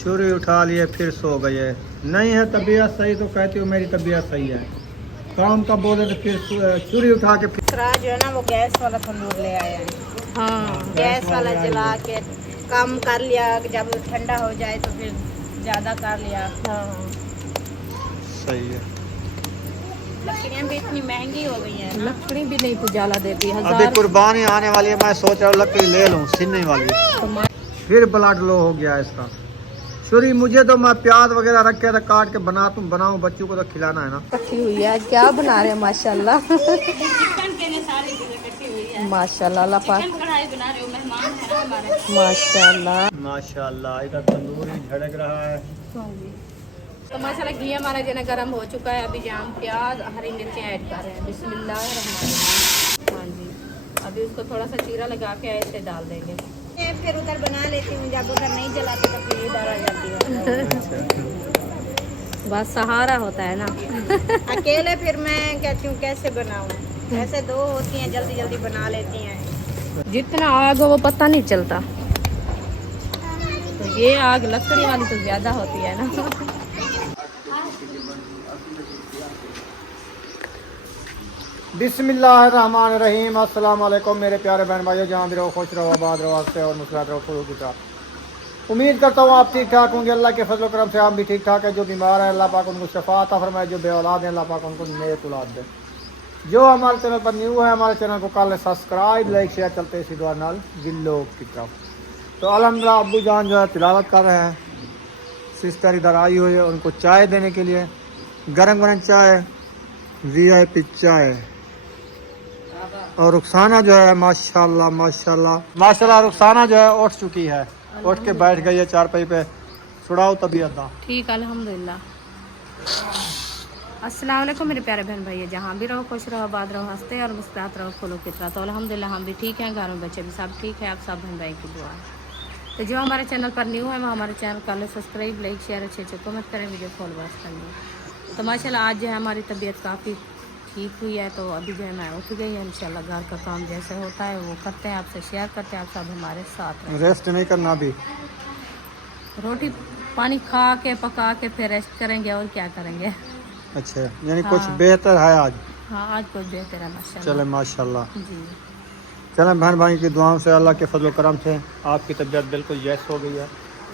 छुरी उठा लिए फिर सो गए। नहीं है तबीयत सही तो कहती हो मेरी तबीयत सही है। काम का बोले तो फिर छुरी उठा के फिर जो है ना वो गैस वाला तंदूर ले आया है। हाँ गैस वाला जला के कम कर लिया, जब ठंडा हो जाए तो फिर ज़्यादा कर लिया। हाँ सही है। लकड़ियाँ भी इतनी महंगी हो गई हैं ना। लकड़ी भी नहीं उजाला देती। अभी 1000 कुर्बानी आने वाली है, मैं सोच रहा हूँ लकड़ी ले लूँ, सिलने वाली है। फिर ब्लड लो हो गया इसका। छुरी मुझे तो मैं प्याज वगैरह रखे थे काट के बनाऊं, बच्चों को तो खिलाना है ना। इकट्ठी हुई है आज। क्या बना रहे हैं माशाल्लाह। चिकन के लिए सारी चीज़ें इकट्ठी हुई है। माशाल्लाह अल्लाह पाक। चिकन कढ़ाई बना रहे हो, मेहमान है ना हमारे। माशाल्लाह। माशाल्लाह इधर तंदूर ही झड़क रहा है। तो माशाल्लाह घी हमारा जो है गर्म हो चुका है। अभी हम प्याज हरी मिर्चें ऐड कर रहे हैं। बिस्मिल्लाहिर्रहमानिर्रहीम। हाँ जी, अभी उसको थोड़ा सा चीरा लगा के ऐसे डाल देंगे। फिर उधर बना लेती हूँ, जब उधर नहीं जलाती तो फिर इधर आ जाती है। बस सहारा होता है ना। अकेले फिर मैं कहती हूँ कैसे बनाऊँ, ऐसे दो होती हैं जल्दी जल्दी बना लेती हैं। जितना आग हो वो पता नहीं चलता। तो ये आग लकड़ी वाली तो ज्यादा होती है ना। बिस्मिल्लाहिर्रहमानिर्रहीम। अस्सलाम वालेकुम मेरे प्यारे बहन भाइयों, जहाँ भी रहो खुश रहो, आबाद रहो, हंसते और मुस्कुराते रहो फूलों की तरह। उम्मीद करता हूँ आप ठीक ठाक होंगे। अल्लाह के फजल करम से हम भी ठीक ठाक है। जो बीमार है अल्लाह पाक उनको शफा अता फरमाए, जो बे औलाद है अल्लाह पाक उनको नेक औलाद दे। जो हमारे चैनल पर न्यू है, हमारे चैनल को कल सब्सक्राइब लाइक शेयर चलते इसी दुआ नाल जिलो की तरफ। तो अल्हम्दुलिल्लाह अब्बू जान जो है तिलावत कर रहे हैं। सिस्टर इधर आई हुई है उनको चाय देने के लिए, गरम गरम चाय, VIP चाय। और रुखसाना जो है माशाल्लाह माशाल्लाह माशाल्लाह रुखसाना जो है उठ चुकी है, उठ के बैठ गई है चारपाई पे। छुड़ाओ तबीयत दा। ठीक अल्हम्दुलिल्लाह। अस्सलाम वालेकुम मेरे प्यारे बहन भाई, जहाँ भी रहो खुश रहो, आबाद रहो, हंसते और मुस्कुराते रहो फूलों की तरह। तो अल्हम्दुलिल्लाह हम भी ठीक हैं, घर में बच्चे भी सब ठीक है। आप सब बहन भाई की दुआ है। तो जो हमारे चैनल पर न्यू है वो हमारे चैनल कर ले सब्सक्राइब, लाइक शेयर, अच्छे अच्छे कमेंट करें, वीडियो फॉलोवर्स करेंगे। तो माशाल्लाह आज जो है हमारी तबीयत काफ़ी ठीक हुई है। तो अभी जो है मैं उठ गई है। इंशाल्लाह घर का काम जैसे होता है वो करते हैं, आपसे शेयर करते हैं। आप सब हमारे साथ रहें। रेस्ट नहीं करना अभी, रोटी पानी खा के पका के फिर रेस्ट करेंगे और क्या करेंगे। अच्छा यानी हाँ। कुछ बेहतर है आज। हाँ आज कुछ बेहतर है माशाल्लाह। चले माशाल्लाह। जी चलें बहन भाई की दुआओं से, अल्लाह के फजल करम से आपकी तबीयत बिल्कुल जैस हो गई है।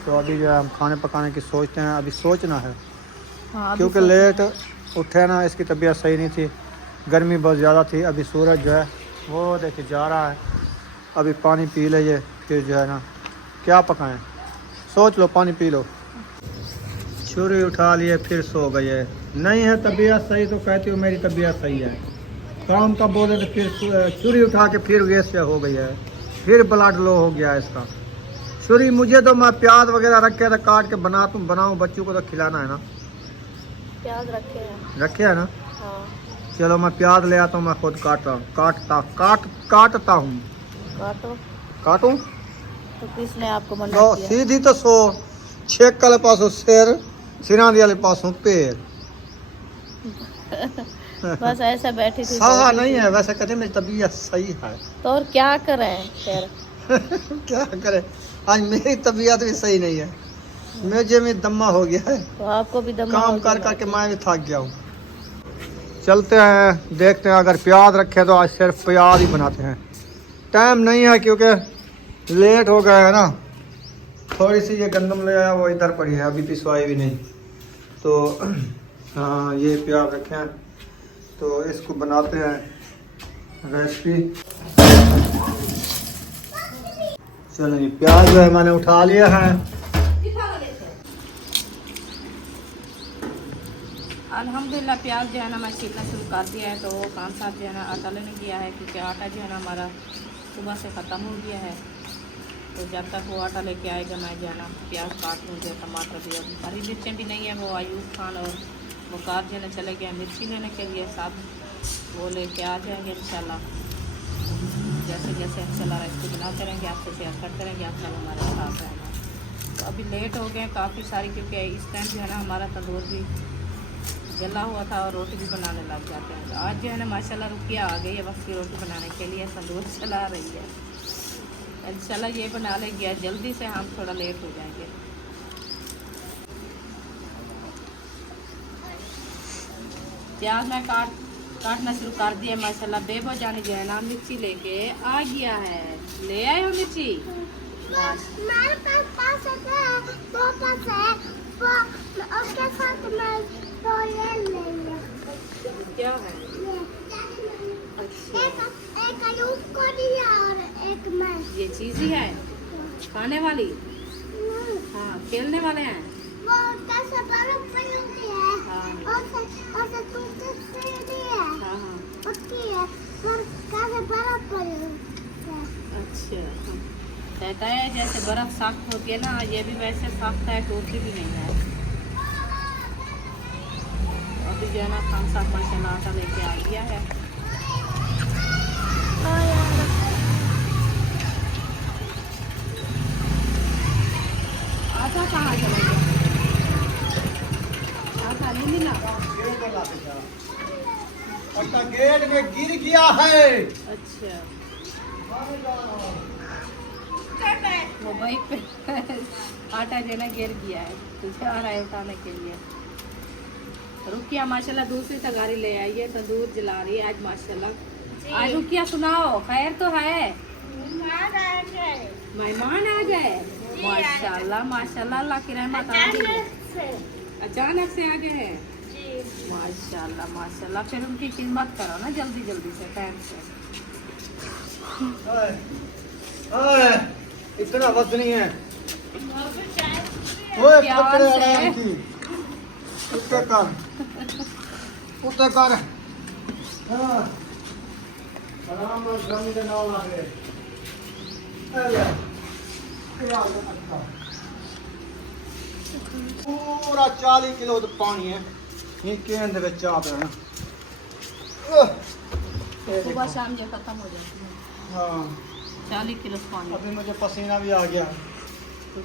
तो अभी जो है हम खाने पकाने की सोचते हैं। अभी सोचना है हाँ अभी क्योंकि लेट उठे ना, इसकी तबीयत सही नहीं थी, गर्मी बहुत ज़्यादा थी। अभी सूरज जो है वो देखिए जा रहा है। अभी पानी पी लीजिए फिर जो है ना क्या पकाएं, सोच लो, पानी पी लो। छुरी उठा लिए फिर सो गए। नहीं है तबीयत सही तो कहती हो मेरी तबीयत सही है। काम का बोले तो फिर छुरी उठा के फिर गैस पे हो गई है, फिर ब्लड लो हो गया इसका। छुरी मुझे तो मैं प्याज वगैरह रखे थे काट के बनाऊं, बच्चों को तो खिलाना है ना। प्याज रखे है ना। हाँ चलो मैं प्याज ले आता हूँ, मैं खुद काटता हूँ। काटूं तो किसने आपको मना तो किया? सीधी तो सो छेक वाले पासों सिर, सिरांदी वाले पासों पैर। बस ऐसा बैठी थी। हाँ नहीं है वैसे कहते मेरी तबीयत सही है। तो और क्या करें फिर? क्या करे, आज मेरी तबीयत भी सही नहीं है, मुझे में दम्मा हो गया है। तो आपको भी दम काम कर करके मैं भी थक गया हूँ। चलते हैं देखते हैं, अगर प्याज रखे तो आज सिर्फ प्याज ही बनाते हैं। टाइम नहीं है क्योंकि लेट हो गया है ना। थोड़ी सी ये गंदम ले आया वो इधर पड़ी है, अभी पिसवाई भी नहीं। तो हाँ ये प्याज रखे हैं तो इसको बनाते हैं रेसिपी। चलो ये प्याज जो है मैंने उठा लिया है। अल्हम्दुलिल्लाह प्याज जो है ना मैं छीलना शुरू कर दिया है। तो काम साहब जो है ना आटा लेने गया है, क्योंकि आटा जो है ना हमारा सुबह से ख़त्म हो गया है। तो जब तक वो आटा लेके आएगा मैं जो है ना प्याज काट लूँगी, टमाटर भी। और हरी मिर्चें भी नहीं है, वो आयूब खान और बुखार जो है ना चले गए मिर्ची लेने के लिए, सब वो लेके आ जाएंगे इंशाल्लाह। जैसे जैसे इंशाल्लाह रेसिपी बनाते रहेंगे, आपसे शेयर करते रहेंगे, आप सब हमारे साथ रहना। तो अभी लेट हो गए काफ़ी सारी, क्योंकि इस टाइम जो है ना हमारा तंदूर भी जला हुआ था और रोटी भी बनाने लग जाते हैं। तो आज जो है ना माशाल्लाह रुकिया आ गई है बस रोटी बनाने के लिए, तंदूर चला रही है। इंशाल्लाह ये बना लेंगे, जल्दी से हम थोड़ा लेट हो जाएंगे। प्याज मैं काटना शुरू कर दिया माशाल्लाह। बेबो जाने जो है ना मिर्ची लेके आ गया है। ले आए हो मिर्ची? मेरे पास है, तो पास है, उसके साथ मैं तो ले लेंगे। क्या है? अच्छा, एक आयुब को दिया और एक मैं। ये चीज ही है खाने वाली? हाँ, खेलने वाले हैं। वो कैसे बर्फ पे होती है, हाँ और टूटते से भी है, हाँ हाँ, होती है, पर कैसे बर्फ पे होती है। अच्छा। कहता है जैसे बर्फ सख्त होती है ना, ये भी वैसे सख्त है, टूटती भी नहीं है। अभी जो है ना खान साहब माशाल्लाह आटा लेके आ गया है। आटा कहाँ चला गया? आटा नहीं मिला? अच्छा, गेट में गिर गया है। अच्छा, वो बाइक पे आटा जो है ना गिर गया है, तुझे आ रहा है उठाने के लिए। रुकिया माशाल्लाह दूसरी तगारी ले आई है, तंदूर जला रही है आज माशाल्लाह। आज रुकिया सुनाओ, खैर तो है? मेहमान आ गए माशाल्लाह माशाल्लाह, अल्लाह की रहमत आ गई है। अचानक से आ गए हैं माशाल्लाह माशाल्लाह। फिर उनकी खिदमत करो ना जल्दी जल्दी से, टाइम से। इतना वजनी है। ओए प्यार पकड़े से। आराम की। उत्ते कर, उत्ते कर। हाँ, आराम से ड्रम के नाल आ गए। अरे, अच्छा। पूरा 40 किलो तो पानी है ये केन दे विच आ पैना। सुबह शाम ये खत्म हो जाती है। हाँ, 40 किलो पानी अभी मुझे पसीना भी आ गया।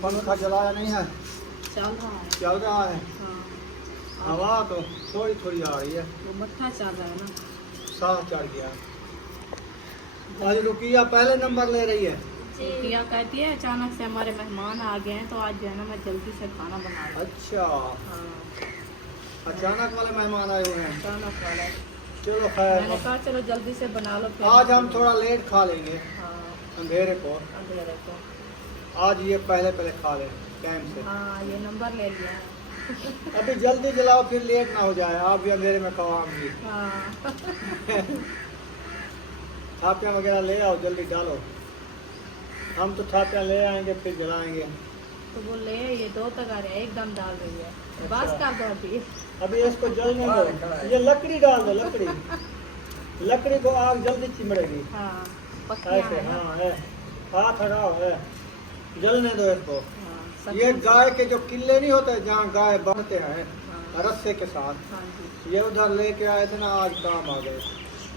पंखा जलाया नहीं है, चल रहा है। चल रहा है। हाँ, हवा तो थोड़ी थोड़ी आ रही है, वो मट्ठा चल रहा है ना। साफ चढ़ गया। आज रुकिया पहले नंबर ले रही है। रुकिया कहती है अचानक से हमारे मेहमान आ गए हैं, तो आज जो है ना मैं जल्दी से खाना बना रही हूँ। अच्छा, हाँ, अचानक वाले मेहमान आए हुए हैं। अचानक वाला। चलो मैंने खैर, कहा चलो जल्दी से बना लो फिर। आज हम थोड़ा लेट खा लेंगे हाँ, अंधेरे को। अंधेरे को। आज ये पहले पहले खा लें टाइम से। हाँ, ये नंबर ले लिया है। अभी जल्दी जलाओ फिर लेट ना हो जाए, आप भी अंधेरे में खाओगी। हाँ, थापियाँ वगैरह ले आओ, जल्दी डालो। हम तो थापियाँ ले आएंगे फिर जलाएंगे। तो वो ले ये 2 तगारे एकदम डाल रही है। बस कर दो अभी। अभी इसको जलने दो। ये लकड़ी डाल दो, लकड़ी लकड़ी को आग जल्दी चिमड़ेगी। हाँ, पक्कियाँ ऐसे, है ना। हाँ है, हाथ हटाओ है, जलने दो इसको। हाँ, सब ये कुछ- गाय के जो किले नहीं होते जहाँ गाय बांधते हैं हाँ, रस्से के साथ, हाँ जी। ये उधर लेके आए थे ना, आज काम आ गए।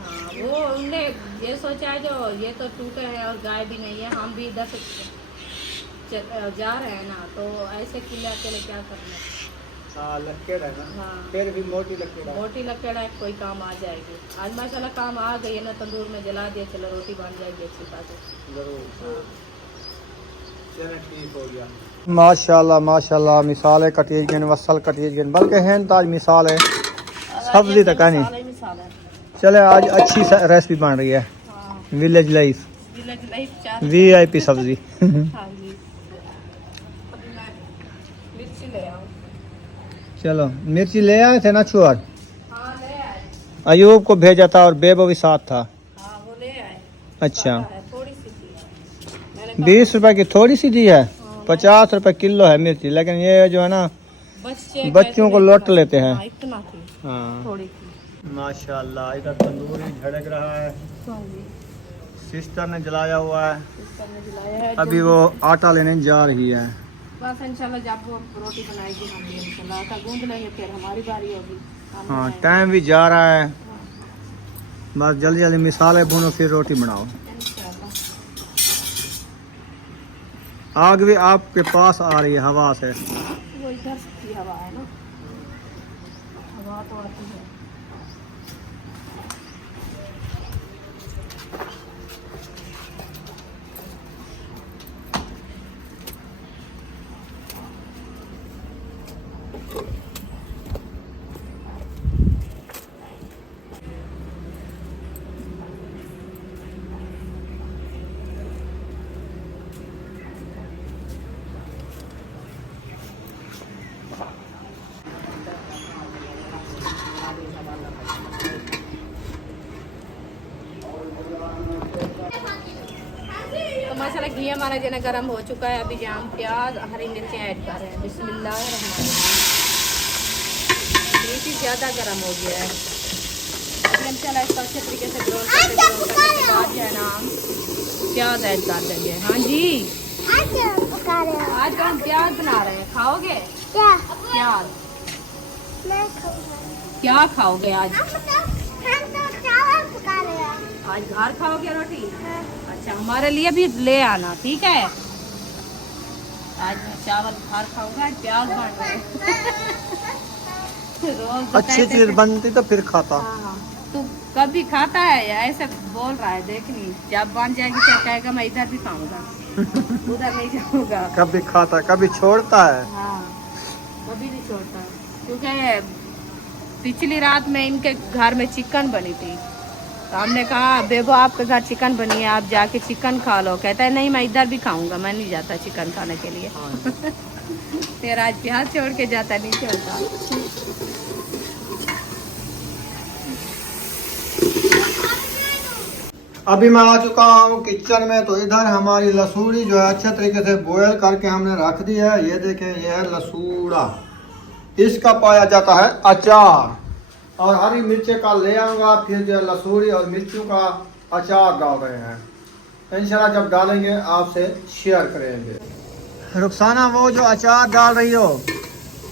हाँ, वो उनने ये सोचा है जो ये तो टूटे हैं और गाय भी नहीं है, हम भी इधर से जा रहे हैं ना, तो ऐसे किले अकेले क्या करना। हाँ, लक्केड़ है ना, हाँ, फिर भी मोटी लक्केड़ है। मोटी लकड़ है, कोई काम आ जाएगी। आज माशाल्लाह काम आ गई है ना, तंदूर में जला दिया, चलो रोटी बन जाएगी अच्छी बात है। जरूर, चलो ठीक हो गया। माशाल्लाह माशाल्लाह, मिसाल है कटीज गन, वसल कटीज गन, बल्कि हैं ताज मिसाल है, सब्जी तक नहीं। मिसाल है, मिसाल है। चले आज अच्छी रेसिपी बन रही है, हाँ, विलेज लाइफ, विलेज लाइफ चार। VIP सब्जी। हाँ जी, अभी मैं मिर्ची ले आऊँ। चलो मिर्ची ले आए थे ना छुआर, हाँ, ले आए। अयूब को भेजा था और बेबो भी साथ था। हाँ, वो ले आए। अच्छा, है, थोड़ी सी थी। मैंने कहा 20 रुपए की थोड़ी सी दी है, 50 रुपए किलो है मिर्ची, लेकिन ये जो है ना बच्चों को लौट लेते हैं। हाँ, इतना थी, हाँ थोड़ी थी। माशाल्लाह, इधर तंदूर ही झड़क रहा है, हाँ जी, सिस्टर ने जलाया हुआ है। सिस्टर ने जलाया है। अभी वो आटा लेने जा रही है। बस इंशाल्लाह जब वो रोटी बनाएगी हम भी इंशाल्लाह आटा गूंद लेंगे, फिर हमारी बारी होगी। हम हाँ, बनाएंगे। टाइम भी जा रहा है, हाँ, बस जल्दी जल्दी मिसाले भूनो फिर रोटी बनाओ। इंशाल्लाह। आग भी आपके पास आ रही है हवा से। वो इधर की हवा है ना, हवा तो आती है। घी हमारा जना गर्म हो चुका है। अभी हम प्याज हरी मिर्चें ऐड कर रहे हैं। बिस्मिल्लाहिर्रहमानिर्रहीम। मिर्ची ज़्यादा गर्म हो गया है। अभी हम चला इसको अच्छे तरीके से ब्राउन करने के बाद जो है ना हम प्याज ऐड कर देंगे। हाँ जी, आज क्या पका रहे हो? आज हम प्याज बना रहे हैं। खाओगे क्या? प्याज? मैं खाऊंगा। क्या खाओगे आज? हम तो चावल पका रहे हैं। आज घर खाओगे रोटी? हाँ। अच्छा, हमारे लिए भी ले आना, ठीक है? आज मैं चावल घर खाऊंगा, आज प्याज बन रहे हैं। रोज अच्छी चीज बनती तो फिर खाता। हाँ, तू कभी खाता है या ऐसे बोल रहा है? देखनी जब बन जाएगी तो कहेगा मैं इधर भी खाऊंगा, उधर नहीं जाऊंगा। कभी खाता कभी छोड़ता है। हाँ, कभी नहीं छोड़ता। क्योंकि पिछली रात में इनके घर में चिकन बनी थी, तो हमने कहा बेबो आपके घर चिकन बनी है, आप जाके चिकन खा लो। कहता है नहीं मैं इधर भी खाऊंगा, मैं नहीं जाता चिकन खाने के लिए। फिर आज प्याज छोड़ के जाता, नहीं छोड़ता। अभी मैं आ चुका हूँ किचन में। तो इधर हमारी लसूड़ी जो है अच्छे तरीके से बॉयल करके हमने रख दी है। ये देखें, ये है लसूड़ा, इसका पाया जाता है अचार। और हरी मिर्चें का ले आऊँगा, फिर जो है लसूड़ी और मिर्चियों का अचार डाल रहे हैं। इंशाल्लाह जब डालेंगे आपसे शेयर करेंगे। रुखसाना, वो जो अचार डाल रही हो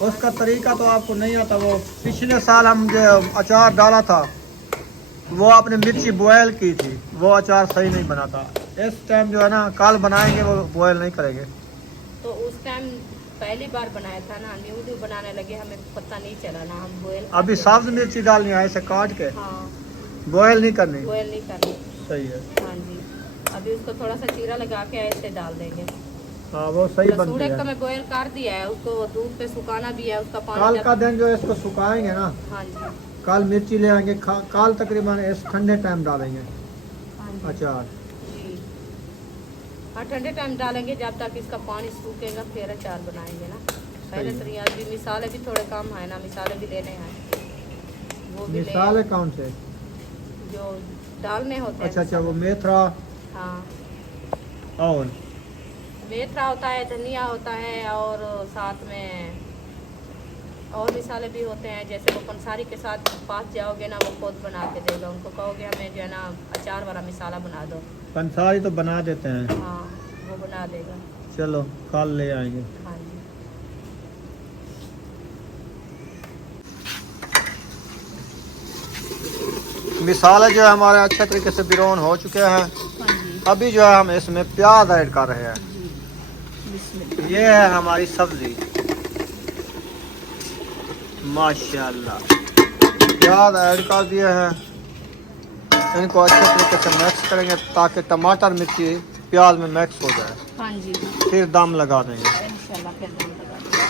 उसका तरीका तो आपको नहीं आता। वो पिछले साल हम जो अचार डाला था वो आपने मिर्ची बॉयल की थी, वो अचार सही नहीं बना था। इस टाइम जो है ना कल बनाएंगे वो बॉयल नहीं करेंगे। तो उस टाइम पहली बार बनाया था ना, न्यू बनाने लगे, हमें पता नहीं चला ना, हम बॉयल। अभी सब्ज मिर्ची डालनी है ऐसे काट के, हाँ, बॉयल नहीं करनी। बॉयल नहीं करनी। सही है। हाँ जी, अभी उसको थोड़ा सा चीरा लगा के ऐसे डाल देंगे। हाँ, वो सही बनती लसूड़े है। का मैं बॉयल कर दिया है, उसको धूप पे सुखाना भी है, उसका पानी कल का दिन जो है इसको सुखाएंगे ना, हाँ जी, कल मिर्ची ले आएंगे, कल तकरीबन इस ठंडे टाइम डालेंगे हाँ जी, अचार। जी हाँ, ठंडे टाइम डालेंगे जब तक इसका पानी सूखेगा, फिर अचार बनाएंगे ना। पहले तो यहाँ भी मिसाले भी थोड़े कम है ना, मिसाले भी लेने हैं, वो भी ले, मिसाले कौन से जो डालने होते हैं। अच्छा अच्छा, वो मेथरा हाँ, और मेथरा होता है, धनिया होता है, और साथ में और मिसाले भी होते हैं। जैसे वो पंसारी के साथ पास जाओगे ना, वो खुद बना के देगा। उनको कहोगे हमें जो है ना अचार वाला मिसाला बना दो, पंसारी तो बना देते हैं। हाँ, वो बना देगा। चलो कल ले आएंगे। हाँ जी, मिसाले जो है हमारे अच्छे तरीके से ब्राउन हो चुके हैं। हाँ जी, अभी जो है हम इसमें प्याज ऐड कर रहे हैं। बिस्मिल्लाह। ये है हमारी सब्जी, माशाल्लाह। प्याज ऐड कर दिए हैं, इनको अच्छे तरीके से मिक्स करेंगे ताकि टमाटर मिर्ची प्याज में मिक्स हो जाए। हाँ जी, फिर दम लगा देंगे। इंशाल्लाह फिर दम लगा देंगे।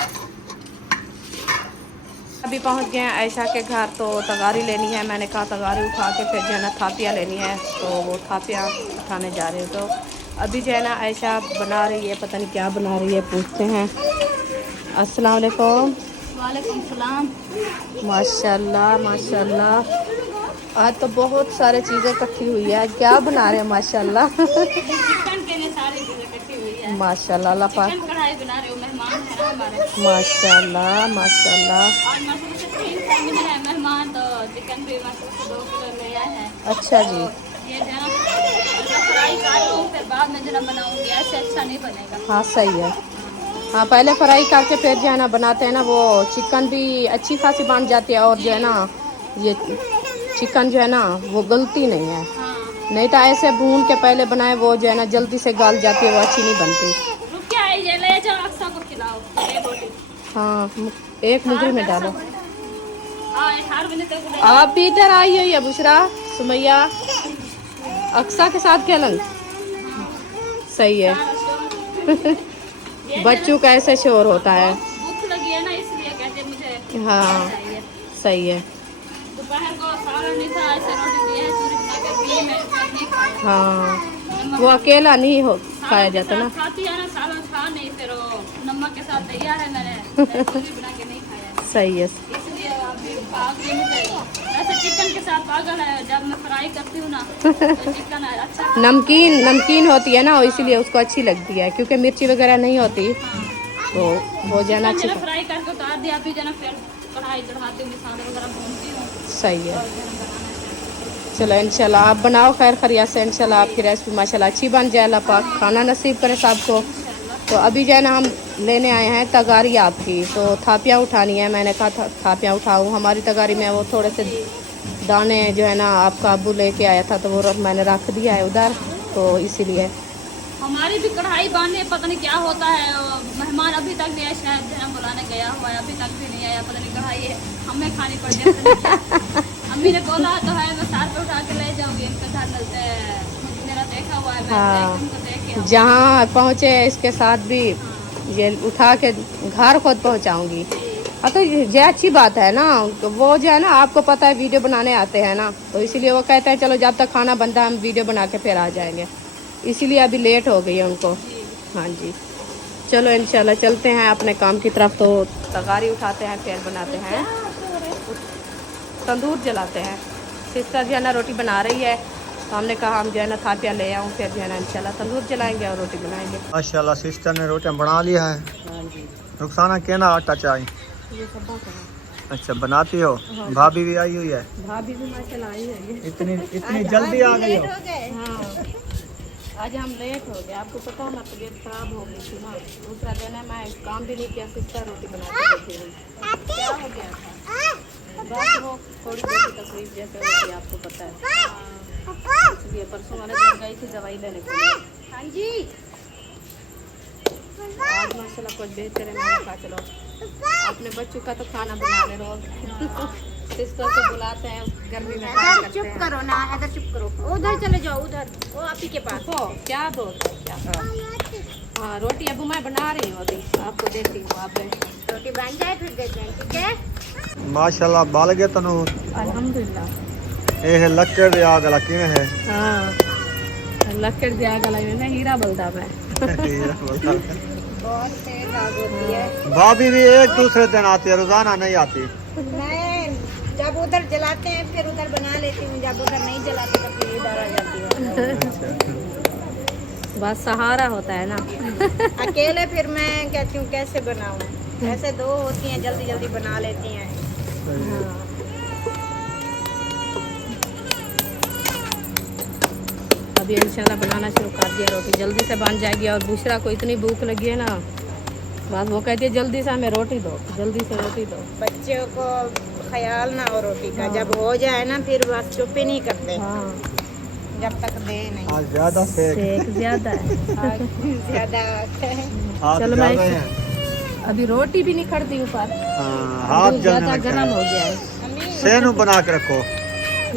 अभी पहुंच गए हैं आयशा के घर, तो तगारी लेनी है। मैंने कहा तगारी उठा के फिर जो है ना थापियाँ लेनी है, तो वो थापियाँ उठाने जा रहे हैं। तो अभी जो है ना आयशा बना रही है, पता नहीं क्या बना रही है, पूछते हैं। अस्सलाम वालेकुम। वालेकुम सलाम। माशाल्लाह माशाल्लाह, आज तो बहुत सारे चीज़ें इकट्ठी हुई है। आज क्या बना रहे हैं? माशाल्लाह चिकन के लिए सारी चीजें इकट्ठी हुई है। माशाल्लाह, अल्लाह पाक। चिकन कढ़ाई बना रहे हो, मेहमान है ना हमारे। माशाल्लाह माशाल्लाह। और मसाले से 3 फैमिली है मेहमान, तो चिकन भी मसाले से 2 किलो ले आए हैं। अच्छा जी, ये जो फ्राई कर लूँ, फिर बाद में जो बनाऊंगी, ऐसे अच्छा नहीं बनेगा। हाँ सही है। हाँ, पहले फ्राई करके फिर जो है ना बनाते हैं ना, वो चिकन भी अच्छी खासी बन जाती है। और जो है ना ये चिकन जो है ना वो गलती नहीं है। हाँ, नहीं तो ऐसे भून के पहले बनाए वो जो है ना जल्दी से गल जाती है, वो अच्छी नहीं बनती। रुक क्या है, ये ले जाओ, अक्सा को खिलाओ ये रोटी। हाँ, एक मुगरी में डालो। हाँ, 18 बजे तक ले। आप भी इधर आई हो या बुशरा, सुमैया, अक्सा के साथ खेलन। सही है। बच्चों का ऐसे शोर होता है। भूख लगी है ना, इसलिए कहते मुझे हाँ चाहिए। सही है। दोपहर को सारा नहीं था, ऐसे रोटी दिया है, चूरी बना के दी, मैं नहीं खाया। हाँ, वो अकेला नहीं हो खाया जाता ना। खाती है ना, सालन खा नहीं, फिर वो नमक के साथ तैयार है, मैंने पूरी बना के नहीं खाया, सही है। इसलिए अभी वैसे चिकन के साथ पागल है, जब मैं फ्राई करती हूँ ना तो चिकन अच्छा नमकीन होती है ना, इसीलिए उसको अच्छी लगती है, क्योंकि मिर्ची वगैरह नहीं होती तो वो जाना अच्छी। चिकन फ्राई करके उतार दिया, अभी जना फिर कढ़ाई चढ़ाती हूँ, मसाले वगैरह भूनती हूँ। सही है। चलो इंशाल्लाह आप बनाओ खैर खैरियत से, इंशाल्लाह आपकी रेसिपी माशाल्लाह अच्छी बन जाए, अल्लाह पाक खाना नसीब करे सबको। तो अभी जो है ना हम लेने आए हैं तगारी आपकी, तो थापियाँ उठानी है। मैंने कहा थापियाँ उठाऊँ, हमारी तगारी में वो थोड़े से दाने जो है ना आपका अब्बू लेके आया था, तो वो मैंने रख दिया है उधर, तो इसीलिए। हमारी भी कढ़ाई बांधने पता नहीं क्या होता है, मेहमान अभी तक नहीं आया, शायद जना बुलाने गया हुआ है, अभी तक भी नहीं आया, पता नहीं कढ़ाई है हमें खानी पड़ती है। अम्मी ने बोला तो है मैं साथ पे उठा के ले जाऊंगी, इनका घर मेरा देखा हुआ है, मैं उनको देख के जहाँ पहुँचे इसके साथ भी ये उठा के घर खुद पहुँचाऊँगी। हाँ तो ये अच्छी बात है ना, वो जो है ना आपको पता है वीडियो बनाने आते हैं ना, तो इसीलिए वो कहते हैं चलो जब तक खाना बनता है हम वीडियो बना के फिर आ जाएंगे, इसीलिए अभी लेट हो गई है उनको। हाँ जी, चलो इंशाल्लाह चलते हैं अपने काम की तरफ। तो तगारी उठाते हैं, फिर बनाते हैं, तंदूर जलाते हैं। सिस्टर जो है ना रोटी बना रही है, तो हमने कहा हम जो है ना थापियाँ ले आऊँ, फिर जो है ना इंशाल्लाह तंदूर जलाएंगे और रोटी बनाएंगे। माशाल्लाह सिस्टर ने रोटियां बना लिया है। हाँ जी, रुखसाना कहना आटा चाहिए। ये सब बात है। अच्छा बनाती हो? भाभी भी आई हुई है? भाभी भी माशाल्लाह आई है। इतनी जल्दी आ गई हो? हाँ आज हम लेट हो गए, आपको पता है ना तबीयत खराब हो गई थी ना, दूसरा दिन है मैं काम भी नहीं किया, सिस्टर रोटी बना के देती हुई। क्या हो गया था? बस वो थोड़ी बहुत तकलीफ जैसे होती है, आपको पता है, इसलिए परसों वाले दिन गई थी दवाई लेने के लिए। हाँ जी, आज माशाल्लाह कुछ बेहतर है। मैंने कहा चलो अपने बच्चों का तो खाना बना ले रोज। सिस्टर को बुलाते हैं गर्मी में, काम करते चुप हैं। करो ना, इधर चुप करो, उधर चले जाओ, उधर वो आप ही के पास। देखो क्या बोलते हैं क्या। हाँ रोटी अबू मैं बना रही हूँ, अभी आपको देती हूँ। आप रोटी बन जाए फिर देते हैं, ठीक है? माशाल्लाह बाल गए तनु। अल्हम्दुलिल्लाह। ये है लक्कर दे आ गला किवें है? हाँ लक्कड़ दिया गला में हीरा बलदा मैं। बहुत तेज आग होती है। भाभी भी एक दूसरे दिन आती है, रोजाना नहीं आती। मैं जब उधर जलाते हैं फिर उधर बना लेती हूँ, जब उधर नहीं जलाते तो फिर इधर आ जाती है। बस सहारा होता है ना। अकेले फिर मैं कहती हूँ कैसे बनाऊँ, ऐसे दो होती हैं जल्दी जल्दी बना लेती हैं। अभी इंशाल्लाह बनाना शुरू कर दिया, रोटी जल्दी से बन जाएगी। और दूसरा को इतनी भूख लगी है ना, बस वो कहती है जल्दी से हमें रोटी दो, जल्दी से रोटी दो। बच्चों को ख्याल ना हो रोटी का, जब हो जाए ना फिर बस चुप ही नहीं करते, हाँ जब तक दे नहीं। आज ज्यादा सेक सेक ज्यादा है। ज्यादा हाथ चलो जल मैं रहे हैं। अभी रोटी भी नहीं खड़ती ऊपर, हाथ दूध जलने ज्यादा लगे गर्म हैं। हो गया है। सेनु बना के रखो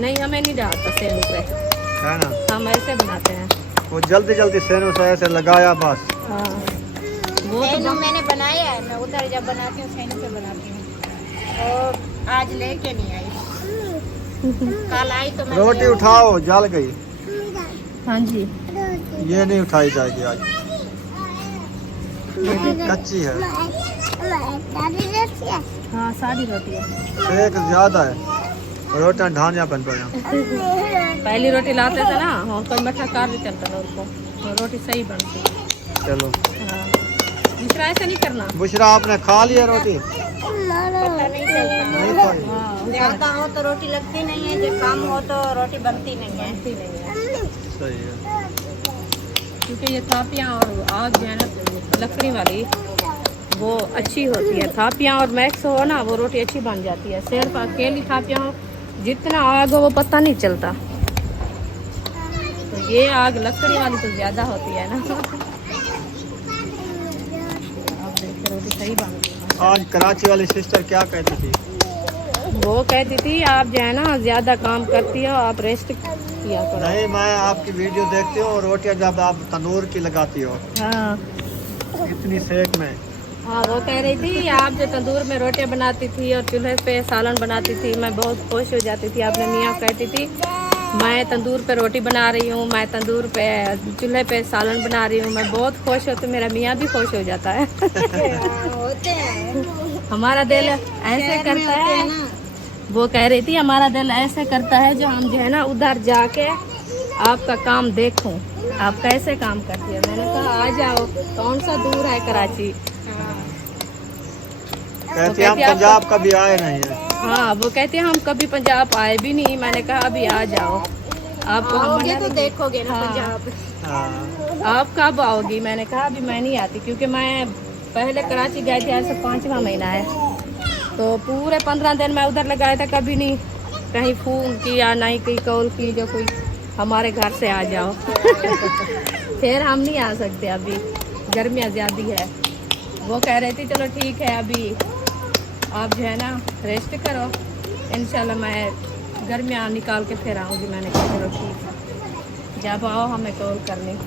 नहीं हमें नहीं डालता सेनु पे, है ना, हम ऐसे बनाते हैं। वो जल्दी जल्दी सेनु से ऐसे लगाया बस। हाँ वो तो सेनु मैंने बनाया है, मैं उधर जब बनाती हूँ सेनु पे बनाती हूँ, और आज लेके नहीं आई, कल आई तो मैं रोटी उठाओ, जल गई। हाँ जी ये नहीं उठाई जाएगी आज, कच्ची है। हाँ सारी रोटी है। सेक ज्यादा है, रोटियां ढानिया बन पड़ा। पहली रोटी लाते थे ना, हाँ कोई मठा कार्य चलता था उनको, तो रोटी सही बनती है। चलो हाँ दूसरा ऐसा नहीं करना। बुशरा आपने खा लिया रोटी? पता नहीं चलता, नहीं खाई। हाँ ज्यादा हो तो रोटी लगती नहीं है, जब कम हो तो रोटी बनती नहीं है। बनती नहीं है, सही है। क्योंकि ये थापियाँ और आग जो है ना लकड़ी वाली वो अच्छी होती है। थापियाँ और मैक्स हो ना वो रोटी अच्छी बन जाती है। सिर्फ अकेली थापियाँ हो, जितना आग हो वो पता नहीं चलता, तो ये आग लकड़ी वाली तो ज़्यादा होती है ना। अब देखिए रोटी सही बन गई है। आज कराची वाली सिस्टर क्या कहती थी? वो कहती थी आप जो है ना ज़्यादा काम करती हो, आप रेस्ट किया करो। नहीं, मैं आपकी वीडियो देखती हूँ, रोटियां जब आप तंदूर की लगाती हो हाँ इतनी सेक में। हाँ वो कह रही थी आप जो तंदूर में रोटियां बनाती थी और चूल्हे पे सालन बनाती थी, मैं बहुत खुश हो जाती थी। आपने मियाँ कहती थी मैं तंदूर पे रोटी बना रही हूँ, मैं तंदूर पे चूल्हे पे सालन बना रही हूँ, मैं बहुत खुश होती, मेरा मियाँ भी खुश हो जाता है। होते हैं हमारा दिल ऐसे करता है ना, वो कह रही थी हमारा दिल ऐसे करता है जो हम जो है ना उधर जाके आपका काम देखूं, आप कैसे काम करती है। मैंने कहा आ जाओ, कौन सा दूर है कराची। कहती हम पंजाब कभी आए नहीं है। हाँ वो कहती है हम कभी पंजाब आए भी नहीं। मैंने कहा अभी आ जाओ, आपको हम मना तो नहीं- देखोगे ना हाँ। पंजाब। हाँ। आप कब आओगी? मैंने कहा अभी मैं नहीं आती, क्योंकि मैं पहले कराची गई थी, ऐसे 5वां महीना है, तो पूरे 15 दिन मैं उधर लगाया था, कभी नहीं कहीं फोन किया, ना ही कहीं कॉल की जो कोई हमारे घर से आ जाओ। फिर हम नहीं आ सकते, अभी गर्मियाँ ज़्यादा है। वो कह रहे थे चलो ठीक है अभी आप जो है ना रेस्ट करो, इंशाल्लाह मैं गर्मियाँ निकाल के फिर आऊँगी। मैंने कहा चलो ठीक है, जब आओ हमें कॉल करनी।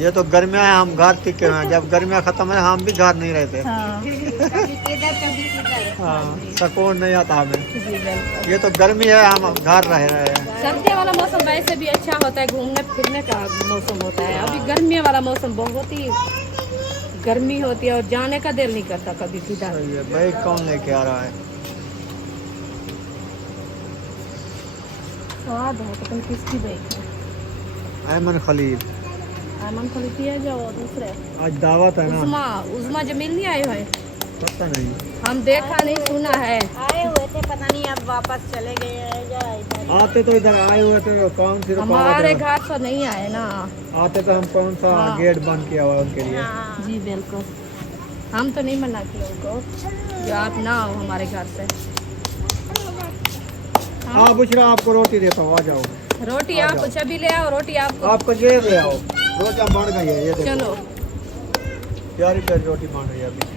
ये तो गर्मियाँ हैं, हम घर टिके हुए हैं। जब गर्मियाँ खत्म है हम भी घर नहीं रहते। हाँ कभी किधर कभी किधर। हाँ, सुकून नहीं आता हमें। जी बिल्कुल। ये तो गर्मी है, हम घर रह रहे हैं। सर्दियों वाला मौसम वैसे भी अच्छा होता है, घूमने फिरने का मौसम होता है। अभी गर्मियों वाला मौसम बहुत ही गर्मी होती है और जाने का दिल नहीं करता कभी किधर। सही है। भाई कौन लेके आ रहा है? स्वाद है तो किसकी बैठ है? अहमद खलील। अमन खलीफी है जो दूसरे आज दावत है ना? उस्मा उस्मा जमील नहीं आए हुए, पता नहीं। हम देखा नहीं सुना है। आए हुए थे, पता नहीं अब वापस चले गए हैं या इधर। आते तो इधर आए हुए थे, कौन सी हमारे रुकावट है? घर से नहीं आए ना। आते तो हम कौन सा हाँ। गेट बंद किया हुआ उनके लिए। हाँ। जी बिल्कुल, हम तो नहीं मना किए उनको जो आप ना आओ हमारे घर से। हाँ बुशरा, आपको रोटी देता हूँ, आ जाओ। रोटी आप कुछ भी ले आओ, रोटी आपको। आपको ये ले आओ, रोटियाँ बन गई है। ये देखो, चलो प्यारी प्यारी रोटी बन रही है। अभी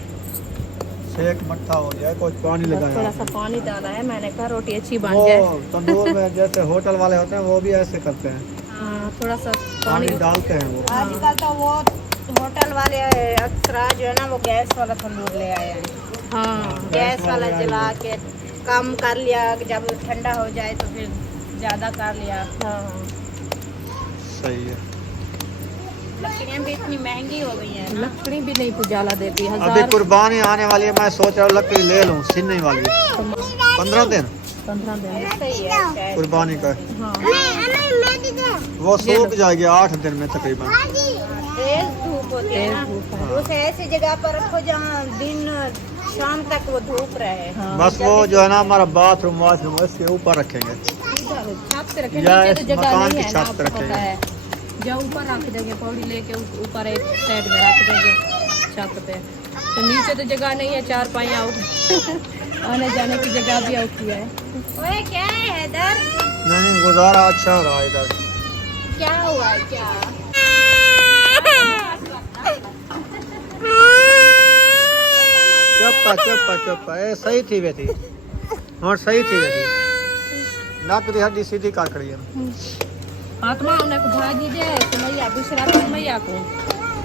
सेक मट्ठा हो गया है, कुछ पानी बस लगाया थोड़ा है। सा पानी डाला है, मैंने कहा रोटी अच्छी बन वो जाए। तंदूर में जैसे होटल वाले होते हैं वो भी ऐसे करते हैं, हाँ थोड़ा सा पानी पानी। डालते हैं वो। आजकल तो वो होटल वाले अक्सर जो है ना वो गैस वाला तंदूर ले आए हैं। हाँ गैस वाला जला के कम कर लिया, जब ठंडा हो जाए तो फिर ज़्यादा कर लिया। हाँ सही है। लकड़ियाँ भी इतनी महंगी हो गई हैं ना। लकड़ी भी नहीं उजाला देती। अभी 1000 कुर्बानी आने वाली है, मैं सोच रहा हूँ लकड़ी ले लूँ, सिलने वाली। 15 दिन 15 दिन। सही है शायद। कुर्बानी का, हाँ वो सूख जाएगी 8 दिन में तकरीबन। तेज धूप होती है ना, धूप है। उसे ऐसी जगह पर रखो जहाँ दिन शाम तक वो धूप रहे। हाँ। बस वो जो है ना हमारा बाथरूम वाशरूम इसके ऊपर रखेंगे। इधर छत पे रखें, या नीचे इस तो जगह मकान नहीं की है ना, छत पे आपको रखेंगे। पता है। जो ऊपर रख देंगे पौड़ी लेके ऊपर एक साइड में रख देंगे छत पे, तो नीचे तो जगह नहीं है, 4 पाइयाँ आने जाने की जगह भी होती है। ओए क्या है इधर? नहीं, गुजारा अच्छा हो रहा है इधर। क्या हुआ है क्या? चुप ए सही थी वे थी, और सही थी वे थी। नाक की हड्डी सीधी कर खड़ी है। आत्मा उन्हें को भाजी दे सुमैया, दूसरा सुमैया को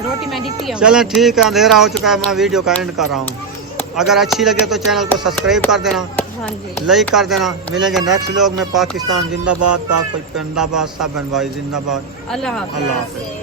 रोटी में दिखती है। चलें ठीक है, अंधेरा हो चुका है, मैं वीडियो का एंड कर रहा हूँ। अगर अच्छी लगे तो चैनल को सब्सक्राइब कर देना, हाँ जी, लाइक कर देना। मिलेंगे नेक्स्ट व्लॉग में। पाकिस्तान जिंदाबाद, पाक जिंदाबाद, सब बहन भाई जिंदाबाद। अल्लाह हाफ़िज़। अल्लाह हाफ़िज़।